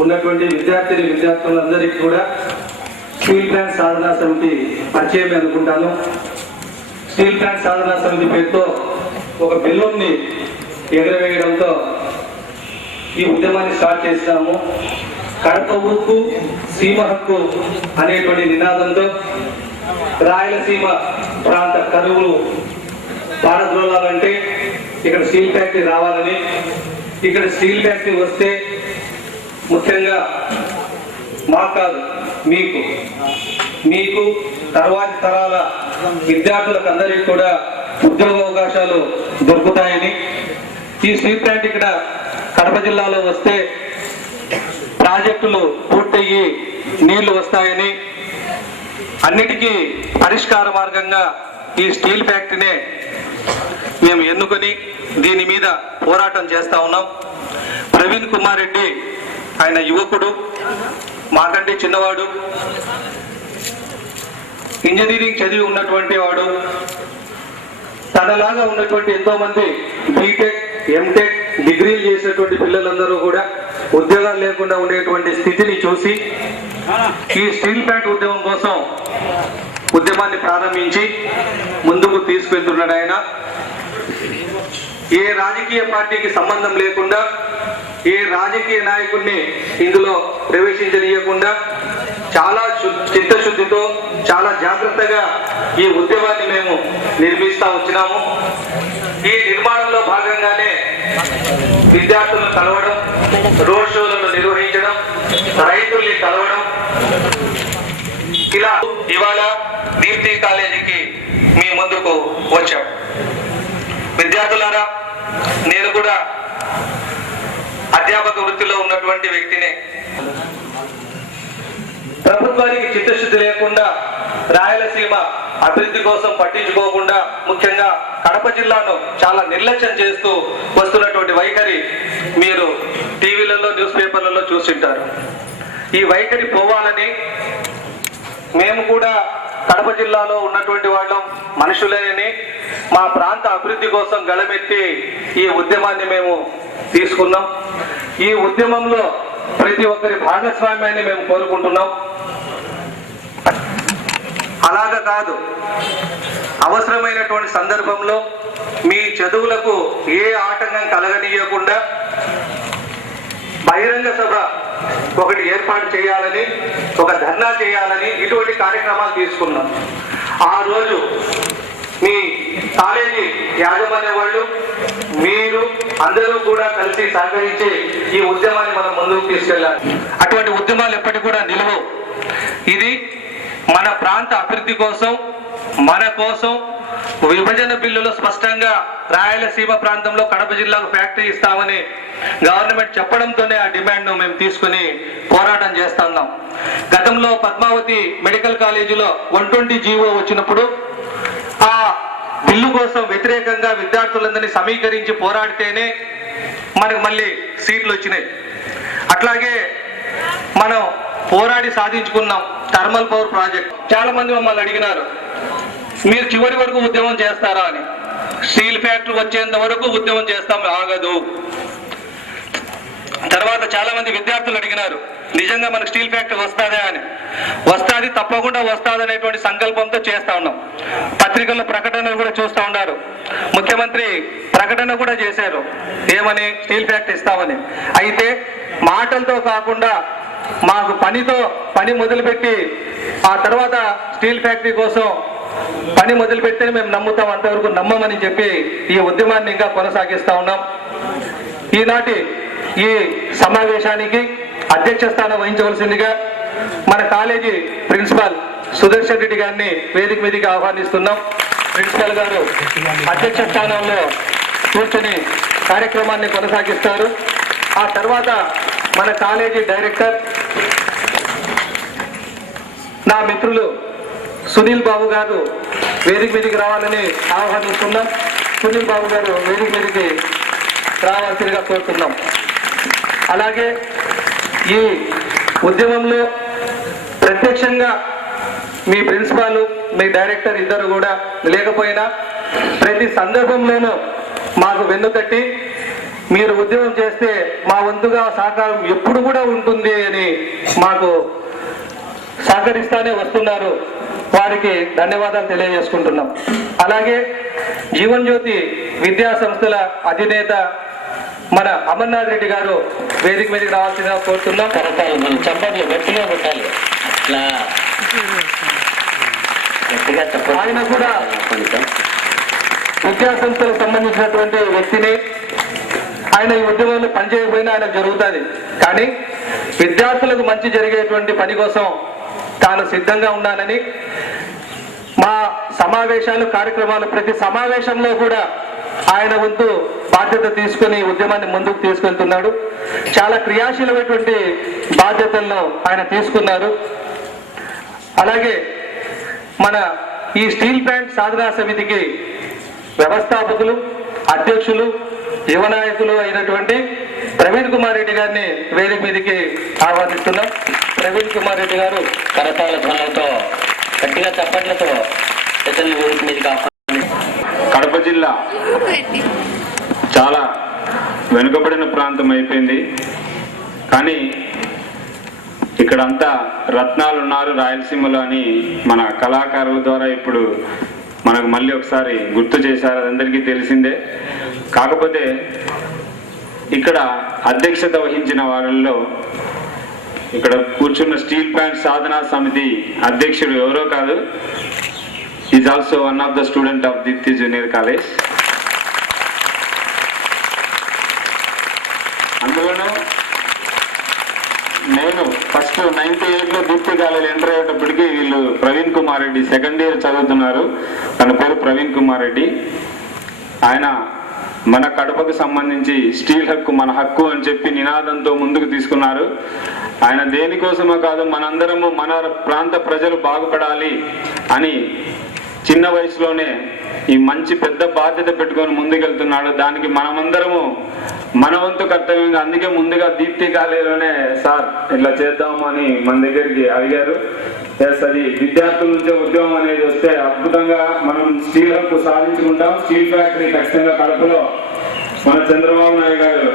ఉన్నటువంటి విద్యార్థులందరికీ కూడా స్టీల్ ప్లాంట్ సాధనా సమితి పరిచయం అనుకుంటాను. స్టీల్ ప్లాంట్ సాధనా సమితి పేరుతో ఒక బెలూన్ని ఎగరవేయడంతో ఈ ఉద్యమాన్ని స్టార్ట్ చేసినాము. కడప ఉక్కు సీమ హక్కు అనేటువంటి నినాదంతో రాయలసీమ ప్రాంత కరువులు పారద్రోలాలంటే ఇక్కడ స్టీల్ ఫ్యాక్టరీ రావాలని, ఇక్కడ స్టీల్ ఫ్యాక్టరీ వస్తే ముఖ్యంగా మా కాదు మీకు తర్వాతి తరాల విద్యార్థులకు అందరికీ కూడా ఉద్యోగ అవకాశాలు దొరుకుతాయని, ఈ స్టీల్ ప్లాంట్ ఇక్కడ కడప జిల్లాలో వస్తే ప్రాజెక్టులు పూర్తయ్యి నీళ్లు వస్తాయని, అన్నిటికీ పరిష్కార మార్గంగా ఈ స్టీల్ ఫ్యాక్టరీనే మేము ఎన్నుకొని దీని మీద పోరాటం చేస్తా ఉన్నాం. ప్రవీణ్ కుమార్ రెడ్డి ఆయన యువకుడు, మాకంటే చిన్నవాడు, ఇంజనీరింగ్ చదివి ఉన్నటువంటి వాడు. తనలాగా ఉన్నటువంటి ఎంతో మంది బీటెక్ ఎంటెక్ డిగ్రీలు చేసినటువంటి పిల్లలందరూ కూడా ఉద్యోగాలు లేకుండా ఉండేటువంటి స్థితిని చూసి ఈ స్టీల్ ప్లాంట్ ఉద్యమం కోసం ఉద్యమాన్ని ప్రారంభించి ముందుకు తీసుకెళ్తున్నాడు. ఆయన ఏ రాజకీయ పార్టీకి సంబంధం లేకుండా, ఏ రాజకీయ నాయకుడిని ఇందులో ప్రవేశించనీయకుండా చాలా చిత్తశుద్ధితో చాలా జాగ్రత్తగా ఈ ఉద్యమాన్ని మేము నిర్మిస్తా వచ్చినాము. ఈ నిర్మాణంలో భాగంగానే విద్యార్థులను కలవడం, రోడ్ షోలను నిర్వహించడం, రైతుల్ని కలవడం, ఇలా ఇవాళ దీప్తి కాలేజీకి మీ ముందుకు వచ్చాం. విద్యార్థులారా, నేను కూడా అధ్యాపక వృత్తిలో ఉన్నటువంటి వ్యక్తినే. ప్రభుత్వానికి చిత్తశుద్ధి లేకుండా, రాయలసీమ అభివృద్ధి కోసం పట్టించుకోకుండా, ముఖ్యంగా కడప జిల్లాను చాలా నిర్లక్ష్యం చేస్తూ వస్తున్నటువంటి వైఖరి మీరు టీవీలలో న్యూస్ పేపర్లలో చూసింటారు. ఈ వైఖరి పోవాలని మేము కూడా కడప జిల్లాలో ఉన్నటువంటి వాళ్ళం మనుషులేని మా ప్రాంత అభివృద్ధి కోసం గళమెత్తి ఈ ఉద్యమాన్ని మేము తీసుకున్నాం. ఈ ఉద్యమంలో ప్రతి ఒక్కరి భాగస్వామ్యాన్ని మేము కోరుకుంటున్నాం. అలాగా కాదు, అవసరమైనటువంటి సందర్భంలో మీ చదువులకు ఏ ఆటంకం కలగనీయకుండా బహిరంగ సభ ఒకటి ఏర్పాటు చేయాలని, ఒక ధర్నా చేయాలని ఇటువంటి కార్యక్రమాలు తీసుకున్నాం. ఆ రోజు మీ కాలేజీ యాజమాన్య వాళ్ళు, మీరు అందరూ కూడా కలిసి సహకరించి ఈ ఉద్యమాన్ని మనం ముందుకు తీసుకెళ్ళాలి. అటువంటి ఉద్యమాలు ఎప్పటికీ కూడా నిలవవు. ఇది మన ప్రాంత అభివృద్ధి కోసం, మన కోసం విభజన బిల్లులో స్పష్టంగా రాయలసీమ ప్రాంతంలో కడప జిల్లాకు ఫ్యాక్టరీ ఇస్తామని గవర్నమెంట్ చెప్పడంతోనే ఆ డిమాండ్ను మేము తీసుకుని పోరాటం చేస్తున్నాం. గతంలో పద్మావతి మెడికల్ కాలేజీలో 120 జీవో వచ్చినప్పుడు ఆ బిల్లు కోసం వ్యతిరేకంగా విద్యార్థులందరినీ సమీకరించి పోరాడితేనే మనకు మళ్ళీ సీట్లు వచ్చినాయి. అట్లాగే మనం పోరాడి సాధించుకున్నాం థర్మల్ పవర్ ప్రాజెక్ట్. చాలా మంది మమ్మల్ని అడిగినారు, మీరు చివరి వరకు ఉద్యమం చేస్తారా అని. స్టీల్ ఫ్యాక్టరీ వచ్చేంత వరకు ఉద్యమం చేస్తాం, ఆగదు. తర్వాత చాలా మంది విద్యార్థులు అడిగినారు, నిజంగా మనకు స్టీల్ ఫ్యాక్టరీ వస్తుందా అని. వస్తుంది, తప్పకుండా వస్తుంది అనేటువంటి సంకల్పంతో చేస్తా ఉన్నాం. పత్రికల్లో ప్రకటనలు కూడా చూస్తూ ఉన్నారు. ముఖ్యమంత్రి ప్రకటన కూడా చేశారు, ఏమని, స్టీల్ ఫ్యాక్టరీ ఇస్తామని. అయితే మాటలతో కాకుండా మాకు పని మొదలుపెట్టి ఆ తర్వాత స్టీల్ ఫ్యాక్టరీ కోసం పని మొదలుపెడితే మేము నమ్ముతాం, అంతవరకు నమ్మమని చెప్పి ఈ ఉద్యమాన్ని ఇంకా కొనసాగిస్తా ఉన్నాం. ఈనాటి ఈ సమావేశానికి అధ్యక్ష స్థానం వహించవలసిందిగా మన కాలేజీ ప్రిన్సిపాల్ సుదర్శన్ రెడ్డి గారిని వేదిక మీదకి ఆహ్వానిస్తున్నాం. ప్రిన్సిపాల్ గారు అధ్యక్ష స్థానంలో కూర్చొని కార్యక్రమాన్ని కొనసాగిస్తారు. ఆ తర్వాత మన కాలేజీ డైరెక్టర్ నా మిత్రులు సునీల్ బాబు గారు వేదిక మీదకి రావాలని ఆహ్వానిస్తున్నాం. సునీల్ బాబు గారు వేదిక మీదకి రావాల్సిందిగా కోరుతున్నాం. అలాగే ఈ ఉద్యమంలో ప్రత్యక్షంగా మీ ప్రిన్సిపాల్, మీ డైరెక్టర్ ఇద్దరు కూడా లేకపోయినా ప్రతి సందర్భంలోనూ మాకు వెన్నుతట్టి మీరు ఉద్యమం చేస్తే మా వంతుగా సహకారం ఎప్పుడు కూడా ఉంటుంది అని మాకు సహకరిస్తానే వస్తున్నారు. వారికి ధన్యవాదాలు తెలియజేసుకుంటున్నాం. అలాగే జీవన్ జ్యోతి విద్యా సంస్థల అధినేత మన అమర్నాథ్ రెడ్డి గారు వేదిక మీదకి రావాల్సిందిగా కోరుతున్నాం. చప్పట్లు గట్టిగా కొట్టాలి. ఆయన కూడా విద్యా సంస్థలకు సంబంధించినటువంటి వ్యక్తిని. ఆయన ఈ ఉద్యమంలో పనిచేయకపోయినా ఆయన జరుగుతుంది, కానీ విద్యార్థులకు మంచి జరిగేటువంటి పని కోసం తాను సిద్ధంగా ఉన్నానని, మా సమావేశాలు కార్యక్రమాలు ప్రతి సమావేశంలో కూడా ఆయన వంతు బాధ్యత తీసుకుని ఉద్యమాన్ని ముందుకు తీసుకెళ్తున్నాడు. చాలా క్రియాశీలమైనటువంటి బాధ్యతలను ఆయన తీసుకున్నారు. అలాగే మన ఈ స్టీల్ ప్లాంట్ సాధనా సమితికి వ్యవస్థాపకులు, అధ్యక్షులు, యువ నాయకులు అయినటువంటి ప్రవీణ్ కుమార్ రెడ్డి గారిని వేదిక మీదకి ఆహ్వానిస్తున్నాం. ప్రవీణ్ కుమార్ రెడ్డి గారు కరతాళ ధ్వనులతో గట్టిగా చప్పట్లతో వేదిక మీదకి కడప జిల్లా చాలా వెనుకబడిన ప్రాంతం అయిపోయింది, కానీ ఇక్కడంతా రత్నాలు ఉన్నారు రాయలసీమలో అని మన కళాకారుల ద్వారా ఇప్పుడు మనకు మళ్ళీ ఒకసారి గుర్తు చేశారు. అదందరికీ తెలిసిందే. కాకపోతే ఇక్కడ అధ్యక్షత వహించిన వారిలో ఇక్కడ కూర్చున్న స్టీల్ ప్లాంట్ సాధనా సమితి అధ్యక్షుడు ఎవరో కాదు, is also one of the student of Deepti junior college. అందులోనూ నేను ఫస్ట్ 98లో దీప్తి కాలేజ్ ఎంటర్ అయ్యేటప్పటికి వీళ్ళు ప్రవీణ్ కుమార్ రెడ్డి సెకండ్ ఇయర్ చదువుతున్నారు. తన పేరు ప్రవీణ్ కుమార్ రెడ్డి. ఆయన మన కడపకు సంబంధించి స్టీల్ హక్కు మన హక్కు అని చెప్పి నినాదంతో ముందుకు తీసుకున్నారు. ఆయన దేనికోసమో కాదు, మనందరము మన ప్రాంత ప్రజలు బాగుపడాలి అని చిన్న వయసులోనే ఈ మంచి పెద్ద బాధ్యత పెట్టుకొని ముందుకెళ్తున్నాడు. దానికి మనమందరము మన వంతు కర్తవ్యంగా, అందుకే ముందుగా దీప్తి కాలేజీలోనే సార్ ఇట్లా చేద్దాము అని మన దగ్గరికి అడిగారు. అది విద్యార్థుల నుంచే ఉద్యోగం అనేది వస్తే అద్భుతంగా మనం స్టీల్ హక్కు సాధించుకుంటాం. స్టీల్ ఫ్యాక్టరీ ఖచ్చితంగా కడపలో మన చంద్రబాబు నాయుడు గారు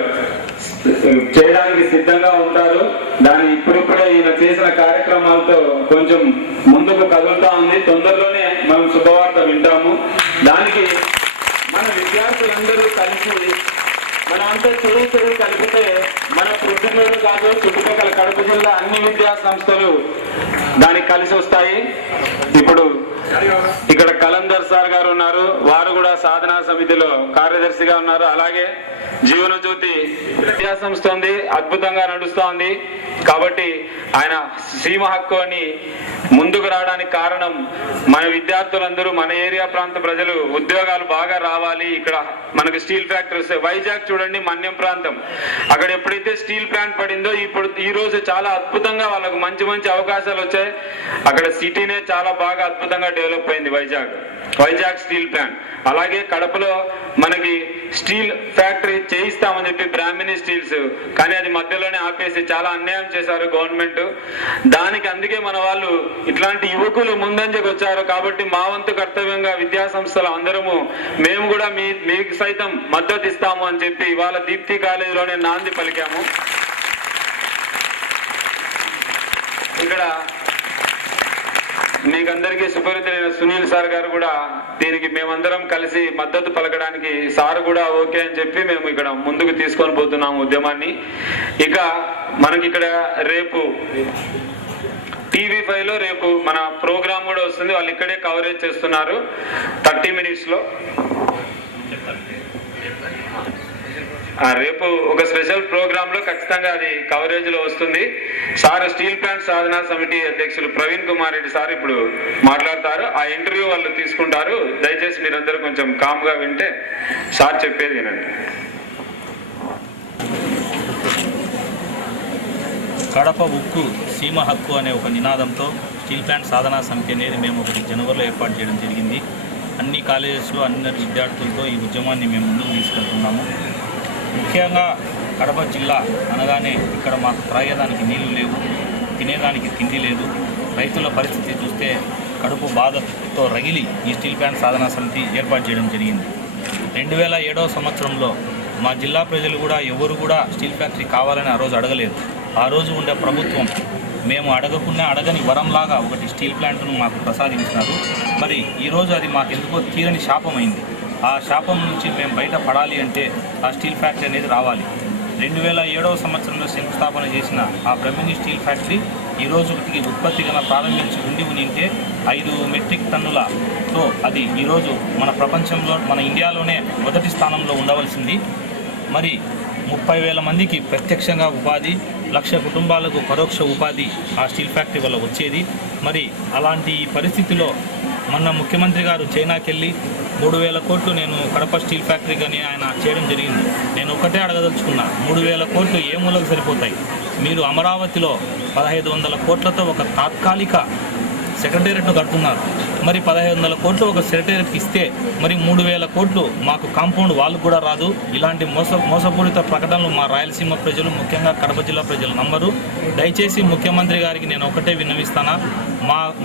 చేయడానికి సిద్ధంగా ఉంటారు. దాన్ని ఇప్పుడిప్పుడే ఈయన చేసిన కార్యక్రమాలతో కొంచెం ముందుకు కదులుతా ఉంది. తొందరలోనే మనం శుభవార్త వింటాము. దానికి మన విద్యార్థులందరూ కలిసి మనమంతా చెరువు కలిపితే మన ప్రొద్దుటూరు కాదు, చుట్టుపక్కల కడప జిల్లా అన్ని విద్యా సంస్థలు దానికి కలిసి వస్తాయి. ఇప్పుడు ఇక్కడ కలందర్ సార్ గారు ఉన్నారు, వారు కూడా సాధనా సమితిలో కార్యదర్శిగా ఉన్నారు. అలాగే జీవన జ్యోతి విద్యా సంస్థ ఉంది, అద్భుతంగా నడుస్తూ ఉంది. కాబట్టి ఆయన సీమ హక్కు అని ముందుకు రావడానికి కారణం మన విద్యార్థులందరూ, మన ఏరియా ప్రాంత ప్రజలు ఉద్యోగాలు బాగా రావాలి. ఇక్కడ మనకు స్టీల్ ఫ్యాక్టరీస్ వైజాగ్ చూడండి, మన్యం ప్రాంతం, అక్కడ ఎప్పుడైతే స్టీల్ ప్లాంట్ పడిందో ఇప్పుడు ఈ రోజు చాలా అద్భుతంగా వాళ్ళకు మంచి మంచి అవకాశాలు వచ్చాయి. అక్కడ సిటీనే చాలా బాగా అద్భుతంగా డెవలప్ అయింది వైజాగ్ స్టీల్ ప్లాంట్. అలాగే కడపలో మనకి స్టీల్ ఫ్యాక్టరీ చేయిస్తామని చెప్పి బ్రాహ్మణి స్టీల్స్, కానీ అది మధ్యలోనే ఆపేసి చాలా అన్యాయం చేశారు గవర్నమెంట్. దానికి అందుకే మన వాళ్ళు ఇట్లాంటి యువకులు ముందంజకు వచ్చారు. కాబట్టి మా వంతు కర్తవ్యంగా విద్యా సంస్థలు అందరము మేము కూడా మీకు సైతం మద్దతు ఇస్తాము అని చెప్పి ఇవాళ దీప్తి కాలేజీలోనే నాంది పలికాము. ఇక్కడ మీకందరికీ సుపరిచితులైన సునీల్ సార్ గారు కూడా దీనికి మేమందరం కలిసి మద్దతు పలకడానికి సార్ కూడా ఓకే అని చెప్పి మేము ఇక్కడ ముందుకు తీసుకొని పోతున్నాము ఉద్యమాన్ని. ఇక మనకి ఇక్కడ రేపు TV5లో రేపు మన ప్రోగ్రామ్ కూడా వస్తుంది. వాళ్ళు ఇక్కడే కవరేజ్ చేస్తున్నారు 30 minutes లో. రేపు ఒక స్పెషల్ ప్రోగ్రామ్ లో ఖచ్చితంగా అది కవరేజ్ లో వస్తుంది. సార్ స్టీల్ ప్లాంట్ సాధనా సమితి అధ్యక్షులు ప్రవీణ్ కుమార్ రెడ్డి సార్ ఇప్పుడు మాట్లాడతారు. ఆ ఇంటర్వ్యూ వాళ్ళు తీసుకుంటారు. దయచేసి మీరందరూ కొంచెం కామ్ గా వింటే సార్ చెప్పేది వినండి. కడప ఉక్కు సీమ హక్కు అనే ఒక నినాదంతో స్టీల్ ప్లాంట్ సాధనా సమితి అనేది మేము 1 జనవరిలో ఏర్పాటు చేయడం జరిగింది. అన్ని కాలేజెస్లో అందరి విద్యార్థులతో ఈ ఉద్యమాన్ని మేము ముందుకు తీసుకెళ్తున్నాము. ముఖ్యంగా కడప జిల్లా అనగానే ఇక్కడ మాకు త్రాగేదానికి నీళ్లు లేవు, తినేదానికి తిండి లేదు. రైతుల పరిస్థితి చూస్తే కడుపు బాధతో రగిలి ఈ స్టీల్ ప్లాంట్ సాధనా సమితి ఏర్పాటు చేయడం జరిగింది. 2007వ సంవత్సరంలో మా జిల్లా ప్రజలు కూడా ఎవరు కూడా స్టీల్ ఫ్యాక్టరీ కావాలని ఆ రోజు అడగలేదు. ఆ రోజు ఉండే ప్రభుత్వం మేము అడగని వరంలాగా ఒకటి స్టీల్ ప్లాంట్ను మాకు ప్రసాదించినారు. మరి ఈరోజు అది మాకు ఎందుకో తీరని శాపమైంది. ఆ శాపం నుంచి మేము బయటపడాలి అంటే ఆ స్టీల్ ఫ్యాక్టరీ అనేది రావాలి. 2007వ సంవత్సరంలో శంకుస్థాపన చేసిన ఆ బ్రహ్మిణి స్టీల్ ఫ్యాక్టరీ ఈ రోజుకి ఉత్పత్తి కన్నా ప్రారంభించి ఉంటే 5 మెట్రిక్ టన్నులతో అది ఈరోజు మన ప్రపంచంలో, మన ఇండియాలోనే మొదటి స్థానంలో ఉండవలసింది. మరి 30,000 మందికి ప్రత్యక్షంగా ఉపాధి, 1,00,000 కుటుంబాలకు పరోక్ష ఉపాధి ఆ స్టీల్ ఫ్యాక్టరీ వల్ల వచ్చేది. మరి అలాంటి పరిస్థితిలో మొన్న ముఖ్యమంత్రి గారు చైనాకి వెళ్ళి 3,000 కోట్లు నేను కడప స్టీల్ ఫ్యాక్టరీ కానీ ఆయన చేయడం జరిగింది. నేను ఒకటే అడగదలుచుకున్నా, 3,000 కోట్లు ఏ మూలకు సరిపోతాయి? మీరు అమరావతిలో 1,500 కోట్లతో ఒక తాత్కాలిక సెక్రటేరియట్ను కడుతున్నారు. మరి 1,500 కోట్లు ఒక సెక్రటేరియట్కి ఇస్తే మరి 3,000 కోట్లు మాకు కాంపౌండ్ వాళ్ళు కూడా రాదు. ఇలాంటి మోసపూరిత ప్రకటనలు మా రాయలసీమ ప్రజలు, ముఖ్యంగా కడప జిల్లా ప్రజలు నమ్మరు. దయచేసి ముఖ్యమంత్రి గారికి నేను ఒకటే విన్నవిస్తానా,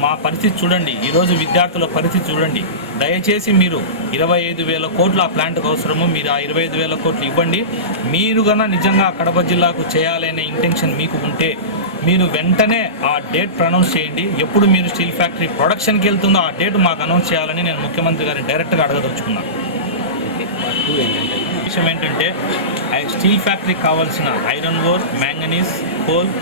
మా పరిస్థితి చూడండి, ఈరోజు విద్యార్థుల పరిస్థితి చూడండి. దయచేసి మీరు 25,000 కోట్లు ఆ ప్లాంట్కి అవసరము, మీరు ఆ 25,000 కోట్లు ఇవ్వండి. మీరు కన్నా నిజంగా కడప జిల్లాకు చేయాలనే ఇంటెన్షన్ మీకు ఉంటే మీరు వెంటనే ఆ డేట్ ప్రనౌన్స్ చేయండి. ఎప్పుడు మీరు స్టీల్ ఫ్యాక్టరీ ప్రొడక్షన్కి వెళ్తుందో ఆ డేట్ మాకు అనౌన్స్ చేయాలని నేను ముఖ్యమంత్రి గారిని డైరెక్ట్గా అడగదలుచుకున్నాను. విషయం ఏంటంటే స్టీల్ ఫ్యాక్టరీకి కావాల్సిన ఐరన్ ఓర్, మ్యాంగనీస్, కోల్,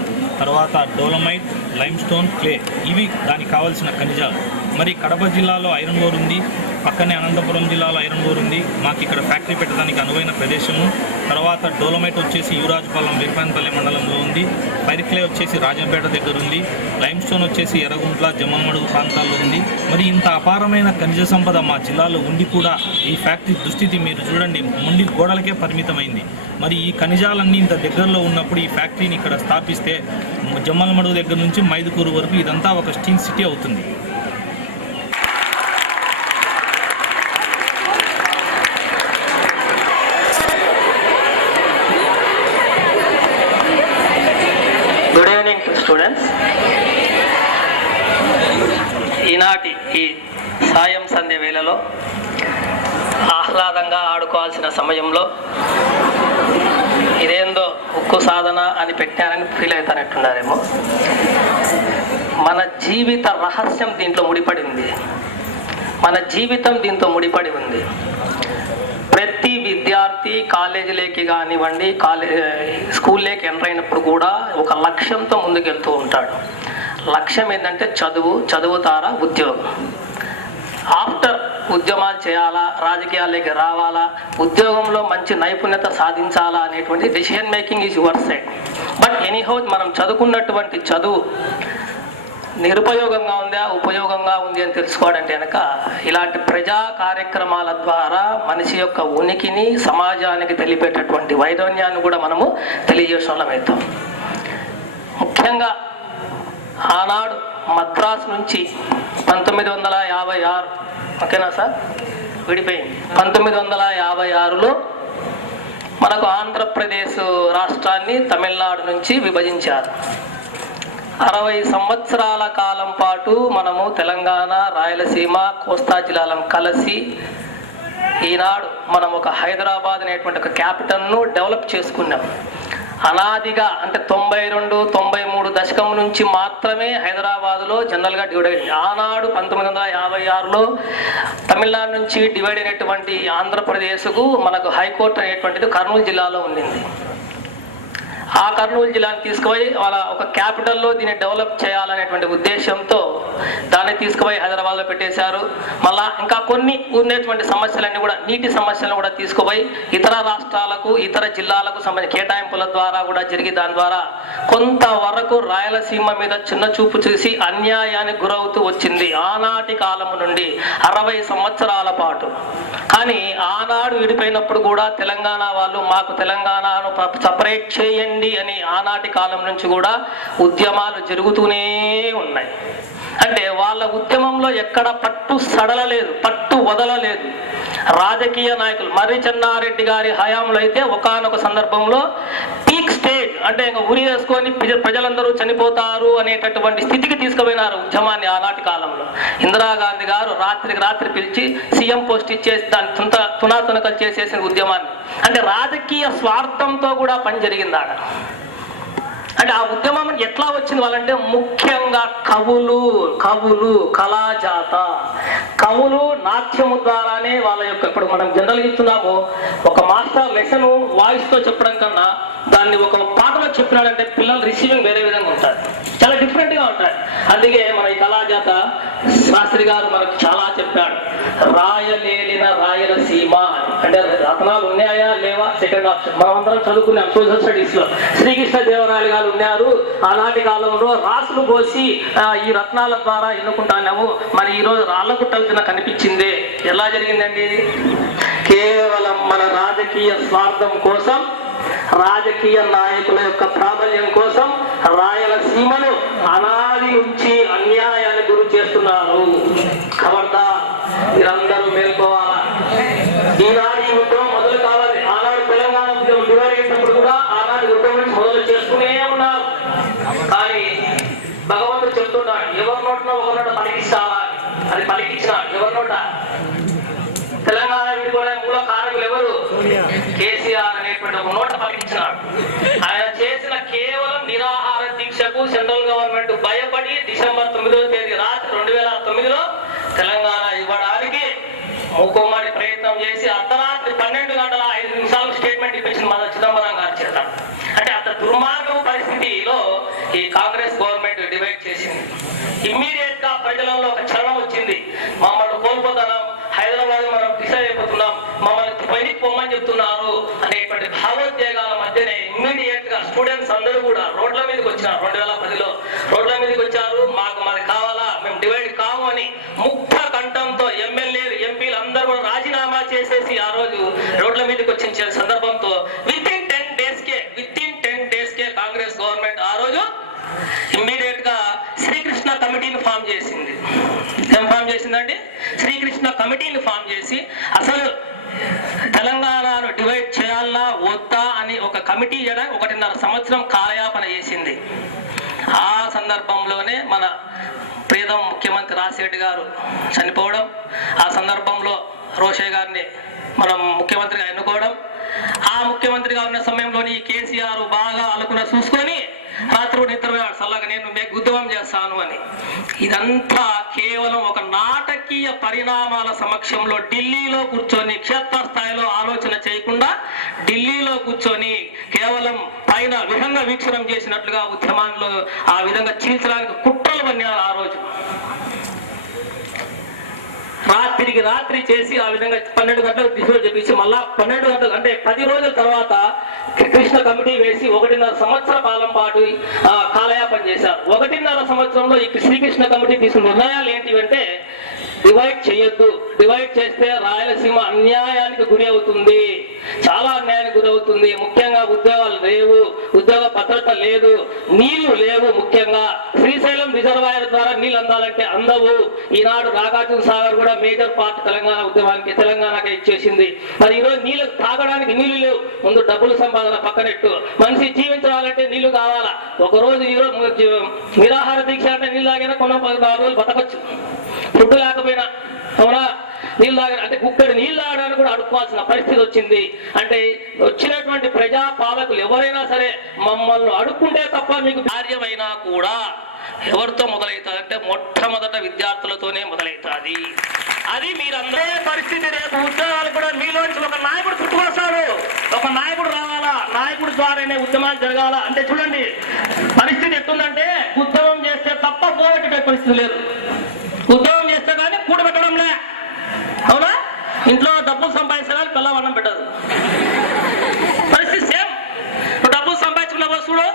తర్వాత డోలమైట్, లైమ్ స్టోన్, క్లే, ఇవి దానికి కావాల్సిన ఖనిజాలు. మరి కడప జిల్లాలో ఐరన్ ఓర్ ఉంది, పక్కనే అనంతపురం జిల్లాలో ఐరన్ ఓర్ ఉంది. మాకు ఇక్కడ ఫ్యాక్టరీ పెట్టడానికి అనువైన ప్రదేశము. తర్వాత డోలమైట్ వచ్చేసి యువరాజపాలెం, వీర్పాన్పల్లి మండలంలో ఉంది. పైరిక్లే వచ్చేసి రాజంపేట దగ్గర ఉంది. లైమ్ స్టోన్ వచ్చేసి ఎర్రగుంట్ల, జమ్మమడుగు ప్రాంతాల్లో ఉంది. మరి ఇంత అపారమైన ఖనిజ సంపద మా జిల్లాలో ఉండి కూడా ఈ ఫ్యాక్టరీ దుస్థితి మీరు చూడండి, ముండి గోడలకే పరిమితమైంది. మరి ఈ ఖనిజాలన్నీ ఇంత దగ్గరలో ఉన్నప్పుడు ఈ ఫ్యాక్టరీని ఇక్కడ స్థాపిస్తే జమ్మలమడుగు దగ్గర నుంచి మైదుకూరు వరకు ఇదంతా ఒక స్టీల్ సిటీ అవుతుంది. Good evening students. ఈనాటి ఈ సాయం సంధ్య వేళలో ఆహ్లాదంగా ఆడుకోవాల్సిన సమయంలో ఇదేందో ఉక్కు సాధన అని పెట్టారని ఫీల్ అవుతానట్టున్నారేమో. మన జీవిత రహస్యం దీంట్లో ముడిపడింది. మన జీవితం దీంతో ముడిపడి ఉంది. ప్రతి విద్యార్థి కాలేజీలోకి కానివ్వండి, స్కూల్లోకి ఎంటర్ అయినప్పుడు కూడా ఒక లక్ష్యంతో ముందుకెళ్తూ ఉంటాడు. లక్ష్యం ఏంటంటే చదువుతారా, ఉద్యోగం. ఆఫ్టర్ ఉద్యమాలు చేయాలా, రాజకీయాల్లోకి రావాలా, ఉద్యోగంలో మంచి నైపుణ్యత సాధించాలా అనేటువంటి decision making is your side. But anyhow మనం చదువుకున్నటువంటి చదువు నిరుపయోగంగా ఉందా, ఉపయోగంగా ఉంది అని తెలుసుకోవడానికి కనుక ఇలాంటి ప్రజా కార్యక్రమాల ద్వారా మనిషి యొక్క ఉనికిని సమాజానికి తెలిపేటటువంటి వైదవ్యాన్ని కూడా మనము తెలియజేసుకోవడం. ముఖ్యంగా ఆనాడు మద్రాసు నుంచి 1956, ఓకేనా సార్, విడిపోయింది. 1956లో మనకు ఆంధ్రప్రదేశ్ రాష్ట్రాన్ని తమిళనాడు నుంచి విభజించారు. 60 సంవత్సరాల కాలం పాటు మనము తెలంగాణ, రాయలసీమ, కోస్తా జిల్లాలను కలిసి ఈనాడు మనం ఒక హైదరాబాద్ అనేటువంటి ఒక క్యాపిటల్ను డెవలప్ చేసుకున్నాం. అనాదిగా అంటే 92, 93 దశకం నుంచి మాత్రమే హైదరాబాద్లో జనరల్గా డివైడ్ అయింది. ఆనాడు 1956లో తమిళనాడు నుంచి డివైడ్ అయినటువంటి ఆంధ్రప్రదేశ్కు మనకు హైకోర్టు అనేటువంటిది కర్నూలు జిల్లాలో ఉండింది. ఆ కర్నూలు జిల్లాని తీసుకుపోయి వాళ్ళ ఒక క్యాపిటల్లో దీన్ని డెవలప్ చేయాలనేటువంటి ఉద్దేశంతో దాన్ని తీసుకుపోయి హైదరాబాద్లో పెట్టేశారు. మళ్ళా ఇంకా కొన్ని ఉండేటువంటి సమస్యలన్నీ కూడా, నీటి సమస్యలను కూడా తీసుకుపోయి ఇతర రాష్ట్రాలకు, ఇతర జిల్లాలకు సంబంధించిన కేటాయింపుల ద్వారా కూడా జరిగి దాని ద్వారా కొంతవరకు రాయలసీమ మీద చిన్న చూపు చూసి అన్యాయానికి గురవుతూ వచ్చింది ఆనాటి కాలము నుండి 60 సంవత్సరాల పాటు. కానీ ఆనాడు విడిపోయినప్పుడు కూడా తెలంగాణ వాళ్ళు మాకు తెలంగాణను సపరేట్ చేయండి అని ఆనాటి కాలం నుంచి కూడా ఉద్యమాలు జరుగుతూనే ఉన్నాయి. అంటే వాళ్ళ ఉద్యమంలో ఎక్కడ పట్టు సడలలేదు, పట్టు వదలలేదు. రాజకీయ నాయకులు మర్రి చెన్నారెడ్డి గారి హయాంలో అయితే ఒకానొక సందర్భంలో పీక్ స్టేజ్, అంటే ఇంకా ఉరి వేసుకొని ప్రజలందరూ చనిపోతారు అనేటటువంటి స్థితికి తీసుకుపోయినారు ఉద్యమాన్ని ఆనాటి కాలంలో. ఇందిరాగాంధీ గారు రాత్రికి రాత్రి పిలిచి సీఎం పోస్ట్ ఇచ్చేసి దాన్ని తునాతునకలు చేసేసిన ఉద్యమాన్ని. అంటే రాజకీయ స్వార్థంతో కూడా పని జరిగింది ఆడ. అంటే ఆ ఉద్యమం ఎట్లా వచ్చింది వాళ్ళంటే ముఖ్యంగా కవులు కళాజాత, కవులు నాట్యము ద్వారానే వాళ్ళ యొక్క, ఇప్పుడు మనం జనరల్గా ఇస్తున్నాము ఒక మాస్టర్ లెసన్ వాయిస్తో చెప్పడం కన్నా దాన్ని ఒక పాటలో చెప్పినాడంటే పిల్లలు రిసీవింగ్ వేరే విధంగా ఉంటారు, చాలా డిఫరెంట్గా ఉంటారు. అందుకే మన ఈ కళాజాత శాస్త్రి గారు మనకు చాలా చెప్పాడు, రాయలేలిన రాయలసీమ అంటే రత్నాలు ఉన్నాయా లేవా సెకండ్ ఆప్షన్. మనం అందరం చదువుకున్నాం సోషల్ స్టడీస్ లో, శ్రీకృష్ణదేవరాయలు గారు ఉన్నారు ఆనాటి కాలంలో రాసులు పోసి ఈ రత్నాల ద్వారా ఎన్నుకుంటాము. మరి ఈరోజు రాళ్ళ గుట్టలు కనిపించింది. ఎలా జరిగిందండి ఇది? కేవలం మన రాజకీయ స్వార్థం కోసం, రాజకీయ నాయకుల యొక్క ప్రాబల్యం కోసం రాయలసీమను అనాది నుంచి అన్యాయానికి గురి చేస్తున్నారు. ఖబర్దార్, మీరందరూ మేల్కోవాలా. ఈనాడు ఈ ఉద్యమం మొదలు కావాలి. ఆనాడు తెలంగాణ ఉద్యమం డివైడ్ అయినప్పుడు కూడా ఆనాడు ఉద్యమం మొదలు చేసుకునే ఉన్నారు. కానీ భగవంతుడు చెప్తున్నాడు, ఎవరి నోట్లో ఒక నోట పలికిస్తావా, అది పలికించినాడు. ఎవరి నోట? తెలంగాణ విడిపోయే మూల కారకులు ఎవరు? కేసీఆర్ అనేటువంటి ఒక నోట పలికించినాడు. ఆయన చేసిన కేవలం నిరాహార దీక్షకు సెంట్రల్ గవర్నమెంట్ భయపడి డిసెంబర్ 9వ తేదీ రాత్రి 2009లో తెలంగాణ ఇవ్వడానికి మూకుమ్మడి ప్రయత్నం చేసి అర్ధరాత్రి 12 గంటల 5 నిమిషాలకు స్టేట్మెంట్ ఇప్పించిన మన చిదంబరం గారు చేత. అంటే అంత దుర్మార్గపు పరిస్థితిలో ఈ కాంగ్రెస్ గవర్నమెంట్ డివైడ్ చేసింది. ఇమ్మీడియట్ గా ప్రజలలో ఒక చలనం వచ్చింది. మమ్మల్ని కోల్పోతున్నాం, హైదరాబాద్ మనం డిసైడ్ అయిపోతున్నాం, మమ్మల్ని పైకి పొమ్మని చెప్తున్నారు అనేటువంటి భావోద్వేగాల మధ్యనే ఇమ్మీడియట్ గా స్టూడెంట్స్ అందరూ కూడా రోడ్ల మీదకి వచ్చారు. 2010లో రోడ్ల మీదకి వచ్చారు. మాకు మరి కావాలా, మేము డివైడ్ కాము అని ముక్త కంఠంతో ఎమ్మెల్యేలు ఎంపీలు అందరూ కూడా రాజీనామా చేసేసి ఆ రోజు రోడ్ల మీదకి వచ్చిన సందర్భంతో విత్ ఇన్ 10 days కే కాంగ్రెస్ గవర్నమెంట్ ఆ రోజు ఇమ్మీడియట్ గా శ్రీకృష్ణ కమిటీని ఫామ్ చేసింది. ఏం ఫామ్ చేసిందండి? శ్రీకృష్ణ కమిటీని ఫామ్ చేసి అసలు తెలంగాణను డివైడ్ చేయాలా వద్దా అని ఒక కమిటీ చేయడానికి 1.5 సంవత్సరం కాలయాపన చేసింది. ఆ సందర్భంలోనే మన ప్రియతమ ముఖ్యమంత్రి రాజశేఖర్ గారు చనిపోవడం, ఆ సందర్భంలో రోషయ్య గారిని మనం ముఖ్యమంత్రిగా ఎన్నుకోవడం, ఆ ముఖ్యమంత్రిగా ఉన్న సమయంలోని కేసీఆర్ బాగా అలుకున చూసుకొని రాత్రి నిద్రపోయాడు చల్లగా, నేను మీకు ఉద్యమం చేస్తాను అని. ఇదంతా కేవలం ఒక నాటకీయ పరిణామాల సమక్షంలో ఢిల్లీలో కూర్చొని క్షేత్రస్థాయిలో ఆలోచన చేయకుండా ఢిల్లీలో కూర్చొని కేవలం పైన విధంగా వీక్షణం చేసినట్లుగా ఉద్యమాల్లో ఆ విధంగా చీల్చడానికి కుట్రలు పన్నారు. ఆ రోజు రాత్రికి రాత్రి చేసి ఆ విధంగా 12 గంటలకు డిసైడ్ చేపించి మళ్ళా 12 గంటలు అంటే 10 రోజుల తర్వాత కృష్ణ కమిటీ వేసి 1.5 సంవత్సర కాలం పాటు కాలయాపన చేశారు. 1.5 సంవత్సరంలో ఈ శ్రీకృష్ణ కమిటీ తీసుకున్న నిర్ణయాలు ఏంటివంటే, డివైడ్ చేయొద్దు, డివైడ్ చేస్తే రాయలసీమ అన్యాయానికి గురి అవుతుంది, చాలా అన్యాయానికి గురవుతుంది. ముఖ్యంగా ఉద్యోగాలు లేవు, ఉద్యోగ భద్రత లేదు, నీళ్లు లేవు. ముఖ్యంగా శ్రీశైలం రిజర్వాయర్ ద్వారా నీళ్ళు అందాలంటే అందవు. ఈనాడు నాగార్జున సాగర్ కూడా మేజర్ పార్ట్ తెలంగాణ ఉద్యమానికి, తెలంగాణకే ఇచ్చేసింది. మరి ఈరోజు నీళ్ళు తాగడానికి నీళ్లు లేవు. ముందు డబ్బులు సంపాదన పక్కనెట్టు, మనిషి జీవించాలంటే నీళ్లు కావాలా. ఒకరోజు ఈరోజు నిరాహార దీక్ష అంటే నీళ్ళు తాగినా కొన్ని 10 రోజులు బతకచ్చు, ఫుడ్ లేకపోయినా. అవునా? నీళ్ళు తాగడం అంటే కుక్కడి నీళ్ళు తాగడానికి కూడా అడుక్కోవాల్సిన పరిస్థితి వచ్చింది. అంటే వచ్చినటువంటి ప్రజా పాలకులు ఎవరైనా సరే మమ్మల్ని అడుక్కుంటే తప్ప మీకు కార్యమైనా కూడా ఎవరితో మొదలవుతుంది అంటే మొట్టమొదట విద్యార్థులతోనే మొదలవుతుంది. అది మీరందరే పరిస్థితి. రేపు ఉద్యోగాలు కూడా మీలోంచి ఒక నాయకుడు పుట్టుకొస్తాడు, ఒక నాయకుడు రావాలా, నాయకుడి ద్వారానే ఉద్యమాలు జరగాల. అంటే చూడండి పరిస్థితి ఎట్టుందంటే, ఉద్యమం చేస్తే తప్ప పోగొట్టే పరిస్థితి లేదు, ఉద్యోగం చేస్తే కానీ కూడబెట్టడంలే. అవునా? ఇంట్లో డబ్బులు సంపాదించడానికి పిల్లలు అన్నం పెట్టదు. పరిస్థితి సేమ్. నువ్వు డబ్బులు సంపాదించుకున్న చూడు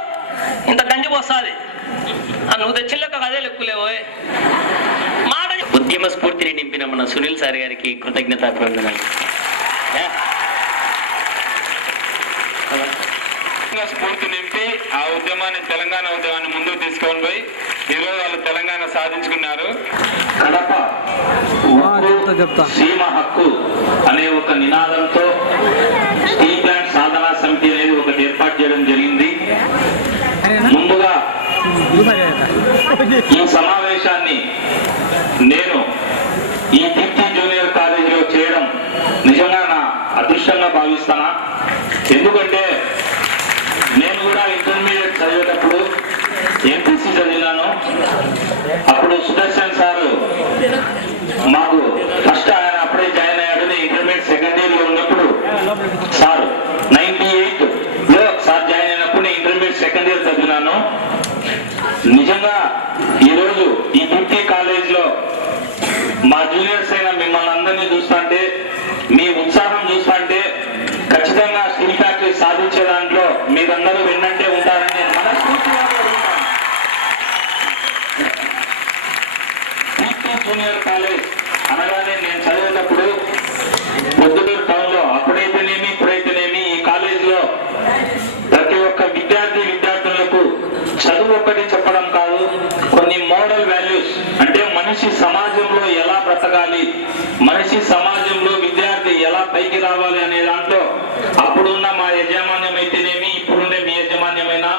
ఇంత గంజి వస్తుంది, నువ్వు తెచ్చిన లెక్క అదే లెక్కులేవో మాట. ఉద్యమ స్ఫూర్తిని నింపిన మన సునీల్ సార్ గారికి కృతజ్ఞతాభివందనాలు. స్ఫూర్తి నింపి ఆ ఉద్యమాన్ని, తెలంగాణ ఉద్యమాన్ని ముందుకు తీసుకొని పోయి ఈరోజు వాళ్ళు తెలంగాణ సాధించుకున్నారు. కడప సీమ హక్కు అనే ఒక నినాదంతో స్టీల్ ప్లాంట్ సాధనా సమితి అనేది ఒకటి ఏర్పాటు చేయడం జరిగింది. ముందుగా ఈ సమావేశాన్ని నేను ఈ దీప్తి జూనియర్ కాలేజీలో చేయడం నిజంగా నా అదృష్టంగా భావిస్తున్నాను. భావిస్తానా. ఎందుకంటే నేను కూడా ఇంటర్మీడియట్ చదివేటప్పుడు ఎంపీసీ చదివినాను. అప్పుడు సుదర్శన్ సారు మాకు ఫస్ట్ ఆయన అప్పుడే జాయిన్ అయ్యాడు. నేను ఇంటర్మీడియట్ సెకండ్ ఇయర్ లో ఉన్నప్పుడు సార్ 98లో సార్ జాయిన్ అయినప్పుడు నేను ఇంటర్మీడియట్ సెకండ్ ఇయర్ చదివినాను. నిజంగా ఈరోజు ఈ బ్యూటీ కాలేజ్ లో మా జూనియర్స్ అయిన మిమ్మల్ని అందరినీ చూస్తుంటే, మీ ఉత్సాహం చూస్తుంటే ఖచ్చితంగా స్టీల్ ఫ్యాక్టరీ సాధించే దాంట్లో మీరందరూ వెన్నంటే ఉంటారని నేను మనస్ఫూర్తిగా కోరుకుంటున్నాను. జూనియర్ కాలేజ్ అనగానే నేను చదివేటప్పుడు పొద్దుటూరు టౌన్ లో అప్పుడైతేనేమి ఇప్పుడైతేనేమి ఈ కాలేజ్ లో ప్రతి ఒక్క విద్యార్థులకు చదువు ఒక్కటి చెప్పడం కాదు, కొన్ని మోరల్ వాల్యూస్ అంటే మనిషి సమాజంలో ఎలా బ్రతకాలి, మనిషి సమాజంలో విద్యార్థి ఎలా పైకి రావాలి అనే దాంట్లో అప్పుడున్న మా యజమాన్యం అయితేనేమి ఇప్పుడుండే మీ యజమాన్యమైనా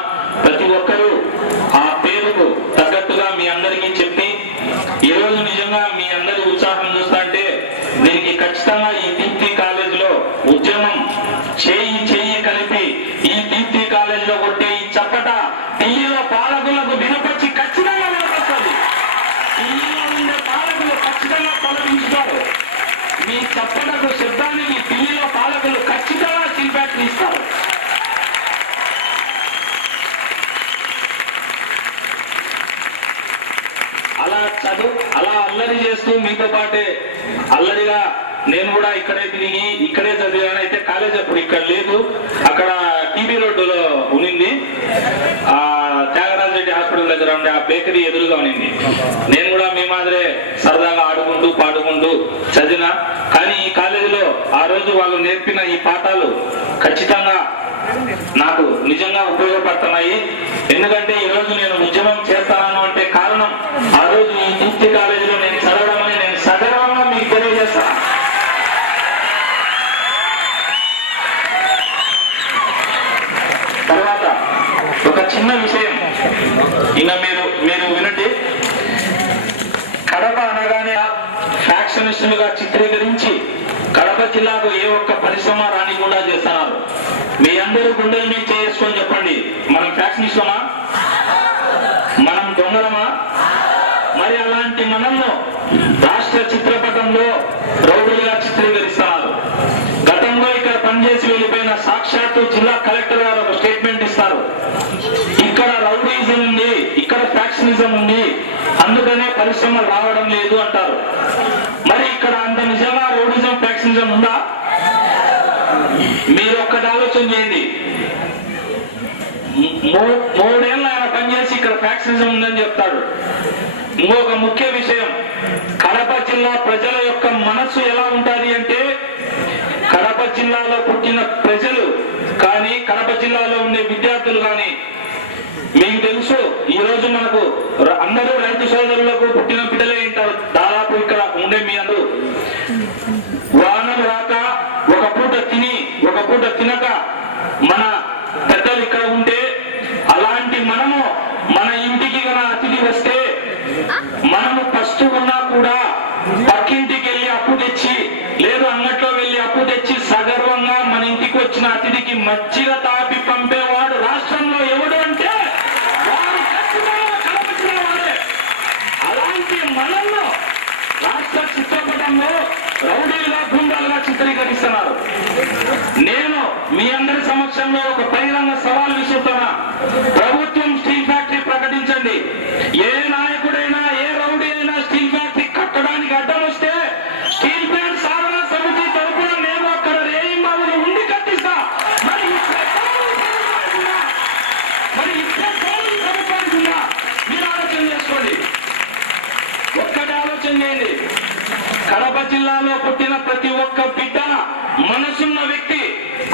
ప్రతి ఒక్కరూ ఆ పేరుకు తగ్గట్టుగా మీ అందరికీ చెప్పి ఈ రోజు నిజంగా మీ అందరి ఉత్సాహం చూస్తుంటే దీనికి ఖచ్చితంగా ఈ దీప్తి కాలేజ్ లో ఉద్యమం చేయి కలిపి ఈ దీప్తి కాలేజ్ లో కొట్టే ఈ చప్పట ఢిల్లీలో పాలకులకు వినపచ్చి ఖచ్చితంగా వినపడుతుంది. ఢిల్లీలో ఉండే పాలకులు ఖచ్చితంగా తొలగించుతారు. మీ చప్పటకు శబ్దానికి ఢిల్లీలో పాలకులు ఖచ్చితంగా స్టీల్ ఫ్యాక్టరీ ఇస్తారు. అలా అల్లరి చేస్తూ మీతో పాటే అల్లరిగా నేను కూడా ఇక్కడే తిరిగి ఇక్కడే చదివాను. అయితే కాలేజ్ అప్పుడు ఇక్కడ లేదు, అక్కడ టీబీ రోడ్డులో ఉనింది. ఆ త్యాగరాజ రెడ్డి హాస్పిటల్ దగ్గర ఉండే ఆ బేకరీ ఎదురుగా ఉనింది. నేను కూడా మీ మాదిరే సరదాగా ఆడుకుంటూ పాడుకుంటూ చదివినా. కానీ ఈ కాలేజీలో ఆ రోజు వాళ్ళు నేర్పిన ఈ పాఠాలు ఖచ్చితంగా నాకు నిజంగా ఉపయోగపడుతున్నాయి. ఎందుకంటే ఈ రోజు నేను ఉద్యమం చేస్తాను అంటే కారణం ఆ రోజు ఈ దీప్తి కాలేజీలో నేను చదవడమని నేను సగర్వంగా మీకు తెలియజేస్తాను. తర్వాత ఒక చిన్న విషయం ఇంకా మీరు వినండి. కడప అనగానే ఫ్యాక్షనిస్టులుగా చిత్రీకరించి కడప జిల్లాకు ఏ ఒక్క పరిశ్రమ రానికుండా చేస్తున్నారు. మీ అందరూ గుండెల మీద చేసుకొని చెప్పండి, మనం ఫ్యాక్షనిస్టులమా? మనం దొంగలమా? మరి అలాంటి మనల్ని రాష్ట్ర చిత్రపటంలో రౌడీలుగా చిత్రీకరిస్తున్నారు. గతంలో ఇక్కడ పనిచేసి వెళ్ళిపోయిన సాక్షాత్తు జిల్లా కలెక్టర్ గారు ఒక స్టేట్మెంట్ ఇస్తారు, ఇక్కడ రౌడీజం ఉంది, ఇక్కడ ఫ్యాక్షనిజం ఉంది, అందుకనే పరిశ్రమలు రావడం లేదు అంటారు. మరి ఇక్కడ అంత నిజంగా రౌడీజం ఫ్యాక్షనిజం ఉందా? మీరు ఒక్కటి ఆలోచన చేయండి. 3 ఏళ్ళు ఆయన పనిచేసి ఇక్కడ ఫ్యాక్షనిజం ఉందని చెప్తాడు. ఇంకొక ముఖ్య విషయం, కడప జిల్లా ప్రజల యొక్క మనస్సు ఎలా ఉంటుంది అంటే, కడప జిల్లాలో పుట్టిన ప్రజలు కానీ కడప జిల్లాలో ఉండే విద్యార్థులు కానీ మీకు తెలుసు, ఈ రోజు మనకు అందరూ రైతు సోదరులకు పుట్టిన బిడ్డలే ఉంటారు. దాదాపు ఇక్కడ ఉండే మీ అందరూ వానలు రాక ఒక పూట తిని ఒక పూట తినక మన పెద్దలు ఇక్కడ ఉంటే, అలాంటి మనము మన ఇంటికి గన అతిథి వస్తే మనము ఫస్ట్ ఉన్నా కూడా పక్కింటికి వెళ్ళి అప్పు తెచ్చి లేదు అంగట్లో వెళ్ళి అప్పు తెచ్చి సగర్వంగా మన ఇంటికి వచ్చిన అతిథికి మజ్జిగ తాపి పంపేవాడు రాష్ట్రంలో ఎవడు అంటే వాడు ఖచ్చితంగా కడప జిల్లా వాడే. అలాంటి మనల్ని రాష్ట్ర చిత్రపటంలో రౌడీలుగా గుండాలుగా చిత్రీకరిస్తున్నారు. నేను మీ అందరి సమక్షంలో ఒక బహిరంగ సవాల్ విసురుతున్నా. ప్రభుత్వం స్టీల్ ఫ్యాక్టరీ ప్రకటించండి. ఏ నాయకుడైనా ఏ రౌడీ అయినా స్టీల్ ఫ్యాక్టరీ కట్టడానికి అడ్డం వస్తే స్టీల్ ప్లాంట్ సాధన సమితి తరఫున నేను అక్కడ రేయింబాబులు ఉండి కట్టిస్తా. మరి ప్రభుత్వానికి మీరు ఆలోచన చేసుకోండి. ఒక్కటి ఆలోచన చేయండి, కడప జిల్లాలో పుట్టిన ప్రతి ఒక్క బిడ్డ మనసున్న వ్యక్తి.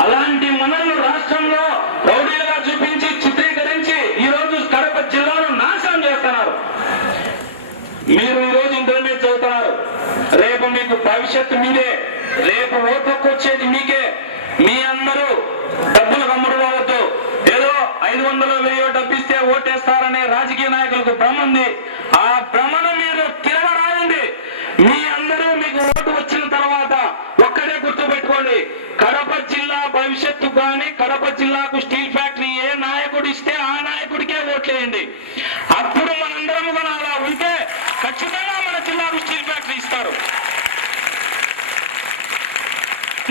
అలాంటి మనల్ని రాష్ట్రంలో రౌడీలుగా చూపించి చిత్రీకరించి ఈ రోజు కడప జిల్లాను నాశనం చేస్తున్నారు. మీరు ఈ రోజు ఇంటర్మీడియట్ చదువుతున్నారు, రేపు మీకు భవిష్యత్తు మీదే, రేపు ఓట్లకు వచ్చేది మీకే. మీ అందరూ డబ్బులు కమ్ముడు పోవద్దు. ఏదో 500 1000 డబ్బిస్తే ఓటేస్తారనే రాజకీయ నాయకులకు భ్రమ ఉంది. ఆ భ్రమను మీరు తిరగరాయండి. మీ అందరూ మీకు ఓటు వచ్చిన తర్వాత ఒక్కడే గుర్తుపెట్టుకోండి, కడప జిల్లా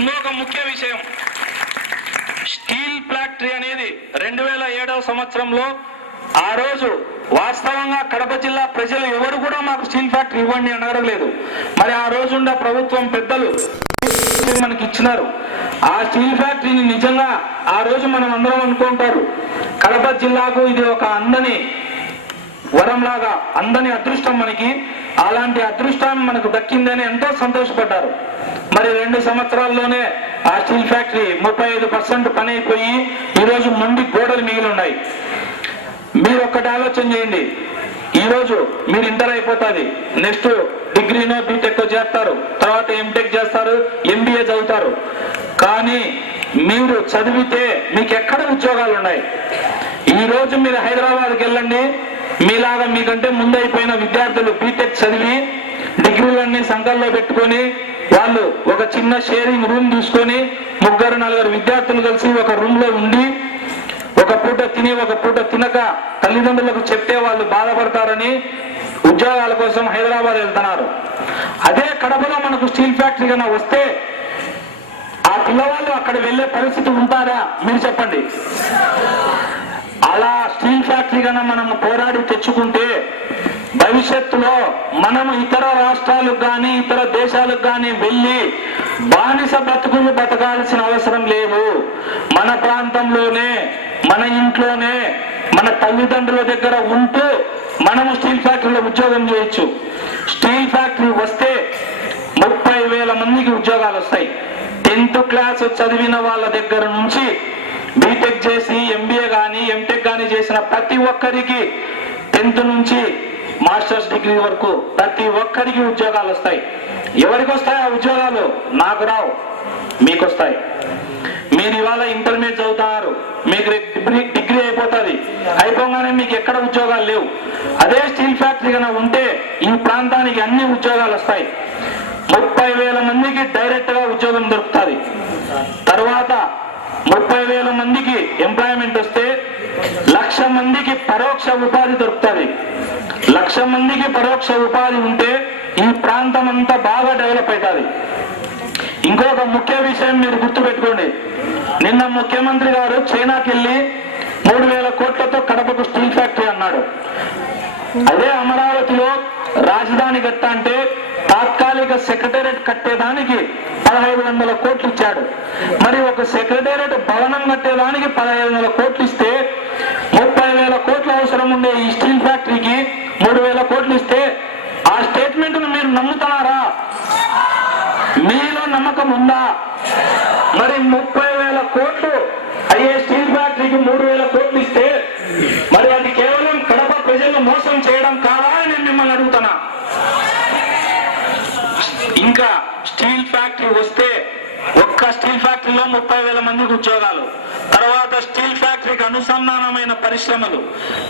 ఇంకొక ముఖ్య విషయం, స్టీల్ ఫ్యాక్టరీ అనేది 2007వ సంవత్సరంలో ఆ రోజు వాస్తవంగా కడప జిల్లా ప్రజలు ఎవరు కూడా మాకు స్టీల్ ఫ్యాక్టరీ ఇవ్వండి అని అడగలేదు. మరి ఆ రోజుండ ప్రభుత్వం పెద్దలు మనకి ఇచ్చినారు. ఆ స్టీల్ ఫ్యాక్టరీని నిజంగా ఆ రోజు మనం అందరం అనుకుంటారు కడప జిల్లాకు ఇది ఒక అందని వరంలాగా, అందని అదృష్టం మనకి. అలాంటి అదృష్టాన్ని మనకు దక్కిందని ఎంతో సంతోషపడ్డారు. మరి 2 సంవత్సరాల్లోనే ఆ స్టీల్ ఫ్యాక్టరీ 35% పని అయిపోయి ఈరోజు మొండి గోడలు మిగిలి ఉన్నాయి. మీరు ఒక్కటి ఆలోచన చేయండి, ఈరోజు మీరు ఇంటర్ అయిపోతుంది, నెక్స్ట్ డిగ్రీనో బీటెక్ చేస్తారు, తర్వాత ఎంటెక్ చేస్తారు, ఎంబీఏ చదువుతారు. కానీ మీరు చదివితే మీకు ఎక్కడ ఉద్యోగాలు ఉన్నాయి? ఈరోజు మీరు హైదరాబాద్కి వెళ్ళండి, మీలాగా మీకంటే ముందైపోయిన విద్యార్థులు బీటెక్ చదివి డిగ్రీలన్నీ సంఘాల్లో పెట్టుకొని వాళ్ళు ఒక చిన్న షేరింగ్ రూమ్ తీసుకొని 3-4 విద్యార్థులు కలిసి ఒక రూమ్ లో ఉండి ఒక పూట తిని ఒక పూట తినక తల్లిదండ్రులకు చెప్తే వాళ్ళు బాధపడతారని ఉద్యోగాల కోసం హైదరాబాద్ వెళ్తున్నారు. అదే కడపలో మనకు స్టీల్ ఫ్యాక్టరీ కన్నా వస్తే ఆ పిల్లవాళ్ళు అక్కడ వెళ్ళే పరిస్థితి ఉంటారా మీరు చెప్పండి? అలా స్టీల్ ఫ్యాక్టరీ కన్నా మనం పోరాడి తెచ్చుకుంటే భవిష్యత్తులో మనం ఇతర రాష్ట్రాలకు కానీ ఇతర దేశాలకు కానీ వెళ్ళి బానిస బతుకులు బతకాల్సిన అవసరం లేదు. మన ప్రాంతంలోనే మన ఇంట్లోనే మన తల్లిదండ్రుల దగ్గర ఉంటూ మనము స్టీల్ ఫ్యాక్టరీలో ఉద్యోగం చేయొచ్చు. స్టీల్ ఫ్యాక్టరీ వస్తే 30,000 మందికి ఉద్యోగాలు వస్తాయి. 10th క్లాస్ చదివిన వాళ్ళ దగ్గర నుంచి బీటెక్ చేసి ఎంబీఏ కానీ ఎంటెక్ కానీ చేసిన ప్రతి ఒక్కరికి 10th నుంచి మాస్టర్స్ డిగ్రీ వరకు ప్రతి ఒక్కరికి ఉద్యోగాలు వస్తాయి. ఎవరికి వస్తాయి ఆ ఉద్యోగాలు? నాకు రావు, మీకు వస్తాయి. మీరు ఇవాళ ఇంటర్మీడియట్ చదువుతున్నారు, మీకు డిగ్రీ అయిపోతుంది, అయిపోగానే మీకు ఎక్కడ ఉద్యోగాలు లేవు. అదే స్టీల్ ఫ్యాక్టరీ కన్నా ఉంటే ఈ ప్రాంతానికి అన్ని ఉద్యోగాలు వస్తాయి. 30,000 మందికి డైరెక్ట్ గా ఉద్యోగం దొరుకుతుంది. తర్వాత 30,000 మందికి ఎంప్లాయ్మెంట్ వస్తే 1,00,000 మందికి పరోక్ష ఉపాధి దొరుకుతుంది. 1,00,000 మందికి పరోక్ష ఉపాధి ఉంటే ఈ ప్రాంతం అంతా బాగా డెవలప్ అవుతుంది. ఇంకొక ముఖ్య విషయం మీరు గుర్తుపెట్టుకోండి, నిన్న ముఖ్యమంత్రి గారు చైనాకి వెళ్ళి 3,000 కోట్లతో కడపకు స్టీల్ ఫ్యాక్టరీ అన్నాడు. అదే అమరావతిలో రాజధాని కట్ట అంటే తాత్కాలిక సెక్రటేరియట్ కట్టేదానికి 1,500 కోట్లు ఇచ్చాడు. మరి ఒక సెక్రటేరియట్ భవనం కట్టేదానికి 1,500 కోట్లు ఇస్తే 30,000 కోట్ల అవసరం ఉండే ఈ స్టీల్ ఫ్యాక్టరీకి 3,000 కోట్లు ఇస్తే ఆ స్టేట్మెంట్ ను మీరు నమ్ముతారా? మీలో నమ్మకం ఉందా? మరి 30,000 కోట్లు అయ్యే స్టీల్ ఫ్యాక్టరీకి 3,000 కోట్లు ఇస్తే మరి అది కేవలం కడప ప్రజలను మోసం చేయడం కాదా అని నేను మిమ్మల్ని అడుగుతున్నా. ఇంకా స్టీల్ ఫ్యాక్టరీ వస్తే ఒక్క స్టీల్ ఫ్యాక్టరీలో 30,000 మందికి ఉద్యోగాలు, తర్వాత స్టీల్ ఫ్యాక్టరీకి అనుసంధానమైన పరిశ్రమలు,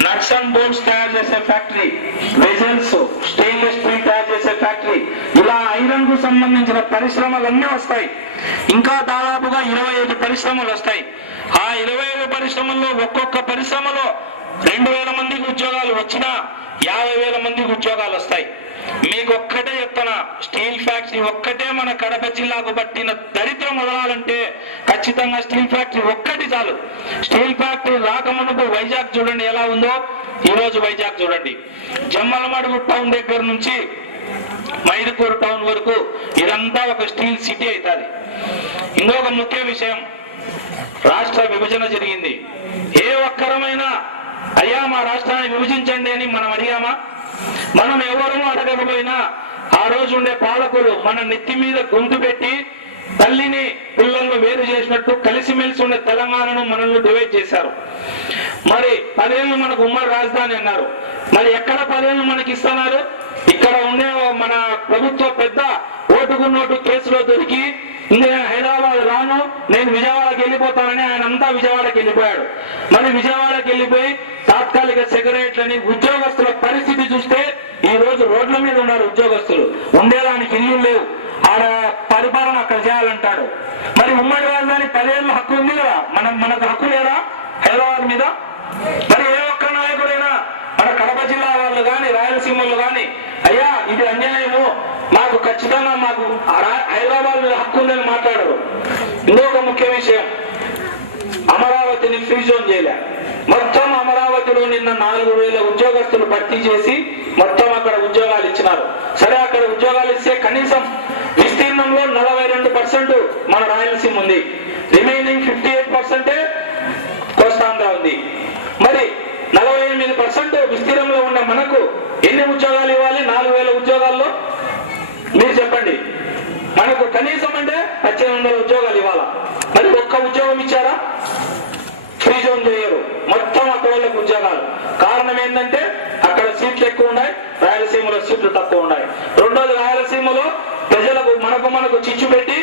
నట్స్ అండ్ బోల్ట్స్ తయారు చేసే ఫ్యాక్టరీ, వెజల్స్, స్టెయిన్లెస్ స్టీల్ తయారు చేసే ఫ్యాక్టరీ, ఇలా ఐరన్ కు సంబంధించిన పరిశ్రమలన్నీ వస్తాయి. ఇంకా దాదాపుగా 25 పరిశ్రమలు వస్తాయి. ఆ 25 పరిశ్రమల్లో ఒక్కొక్క పరిశ్రమలో 2,000 మందికి ఉద్యోగాలు వచ్చినా 50,000 మందికి ఉద్యోగాలు వస్తాయి. మీకు ఒక్కటే చెప్తున్నా, స్టీల్ ఫ్యాక్టరీ ఒక్కటే మన కడప జిల్లాకు పట్టిన దరిద్రం వదలాలంటే ఖచ్చితంగా స్టీల్ ఫ్యాక్టరీ ఒక్కటి చాలు. స్టీల్ ఫ్యాక్టరీ రాకమునుపు వైజాగ్ చూడండి ఎలా ఉందో, ఈ రోజు వైజాగ్ చూడండి. జమ్మలమడుగు టౌన్ దగ్గర నుంచి మైదుకూరు టౌన్ వరకు ఇదంతా ఒక స్టీల్ సిటీ అవుతుంది. ఇంకొక ముఖ్య విషయం, రాష్ట్ర విభజన జరిగింది. ఏ ఒక్కరమైనా అయ్యా మా రాష్ట్రాన్ని విభజించండి అని మనం అడిగామా? మనం ఎవరూ అడగకపోయినా ఆ రోజు ఉండే పాలకులు మన నెత్తి మీద గొంతు పెట్టి తల్లిని పిల్లలను వేరు చేసినట్టు కలిసిమెలిసి ఉండే తెలంగాణను మనల్ని డివైడ్ చేశారు. మరి 10 ఏళ్ళు మనకు ఉమ్మడి రాజధాని అన్నారు. మరి ఎక్కడ 10 ఏళ్ళు మనకి ఇస్తున్నారు? ఇక్కడ ఉండే మన ప్రభుత్వ పెద్ద ఓటుకు నోటు కేసులో దొరికి నేను హైదరాబాద్ రాను, నేను విజయవాడకి వెళ్ళిపోతానని ఆయన అంతా విజయవాడకి వెళ్ళిపోయాడు. మరి విజయవాడకి వెళ్ళిపోయి తాత్కాలిక సెక్రటరీలని ఉద్యోగస్తుల పరిస్థితి చూస్తే ఈ రోజు రోడ్ల మీద ఉన్నారు ఉద్యోగస్తులు. ఉండేదానికి ఇల్లు లేవు, ఆడ పరిపాలన అక్కడ చేయాలంటాడు. మరి ఉమ్మడి రాజధాని 10 ఏళ్ళ హక్కు ఉంది కదా, మనకు హక్కు లేదా హైదరాబాద్ మీద? మరి ఏ ఒక్క నాయకుడైనా మన కడప జిల్లా వాళ్ళు కానీ రాయలసీమలో కానీ అయ్యా ఇది అన్యాయము, మాకు ఖచ్చితంగా మాకు హైదరాబాద్ మీద హక్కు ఉందని మాట్లాడరు. ఇంకొక ముఖ్య విషయం, అమరావతిని ఫ్రీ జోన్ చేయలే. మొత్తం అమరావతిలో నిన్న 4,000 ఉద్యోగస్తులు భర్తీ చేసి మొత్తం అక్కడ ఉద్యోగాలు ఇచ్చినారు. సరే, అక్కడ ఉద్యోగాలు ఇస్తే కనీసం విస్తీర్ణంలో 42% మన రాయలసీమ ఉంది, రిమైనింగ్ 58% కోస్తాంధ్ర ఉంది. మరి 48% విస్తీర్ణంలో ఉన్న మనకు ఎన్ని ఉద్యోగాలు ఇవ్వాలి? 4,000 ఉద్యోగాల్లో మీరు చెప్పండి. మనకు కనీసం అంటే 1800 ఉద్యోగాలు ఇవ్వాలా? మరి ఒక్క ఉద్యోగం ఇచ్చారా? ఫ్రీ జోన్ చేయరు, మొత్తం అక్కడ వాళ్ళకి ఉద్యోగాలు. కారణం ఏంటంటే అక్కడ సీట్లు ఎక్కువ ఉన్నాయి, రాయలసీమలో సీట్లు తక్కువ ఉన్నాయి. రెండోది, రాయలసీమలో ప్రజలకు మనకు చిచ్చు పెట్టి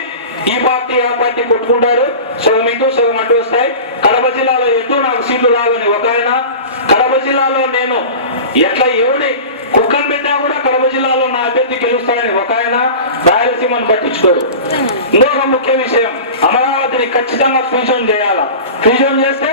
ఈ పార్టీ ఆ పార్టీ కొట్టుకుంటారు. సగం ఇటు సగం అటు వస్తాయి. కడప జిల్లాలో ఎటు నాకు సీట్లు రావని ఒక ఆయన, కడప జిల్లాలో నేను ఎట్లా ఎవడి కుక్కను పెట్టా కూడా కడప జిల్లాలో నా అభ్యర్థి గెలుస్తాడని ఒక ఆయన, రాయలసీమను పట్టించుకోరు. ఇంకొక ముఖ్య విషయం, అమరావతిని ఖచ్చితంగా ఫ్రీ జోన్ చేయాలా. ఫ్రీ జోన్ చేస్తే